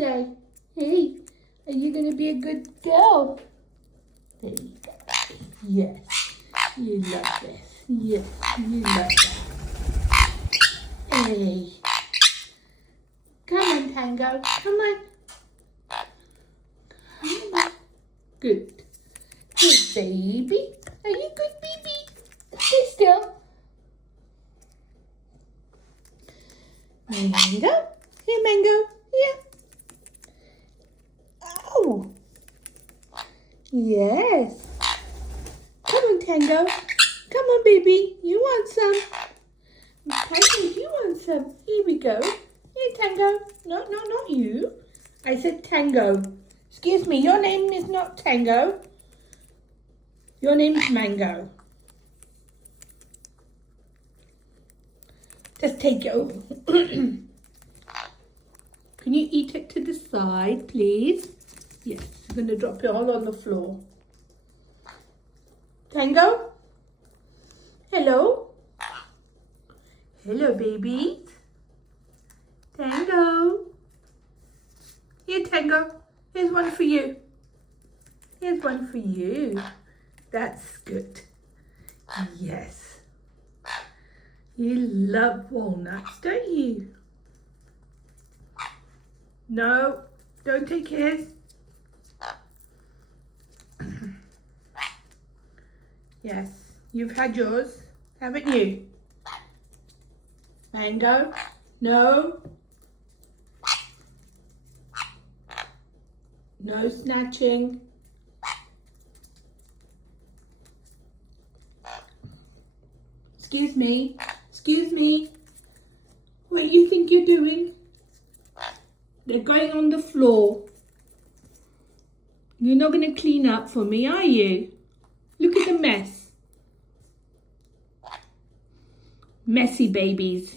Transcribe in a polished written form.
today? Hey, are you going to be a good girl? There you go. Yes, you love this. Yes, you love that. Hey. Come on, Tango. Come on. Come on. Good. Good baby. Are you good, baby? Stay still. Mango. Here, Mango. Here. Oh. Yes. Come on, Tango. Come on, baby. You want some? Tango, you want some? Here we go. Here, Tango. No, not you. I said Tango. Excuse me, your name is not Tango. Your name is Mango. Just take it over. Can you eat it to the side, please? Yes, I'm going to drop it all on the floor. Tango? Hello? Hello, baby. Tango. Here, Tango. Here's one for you. Here's one for you. That's good. Yes. You love walnuts, don't you? No, don't take his. Yes, you've had yours, haven't you? Mango? No. No snatching. Excuse me. Excuse me. What do you think you're doing? They're going on the floor. You're not going to clean up for me, are you? Look at the mess. Messy babies.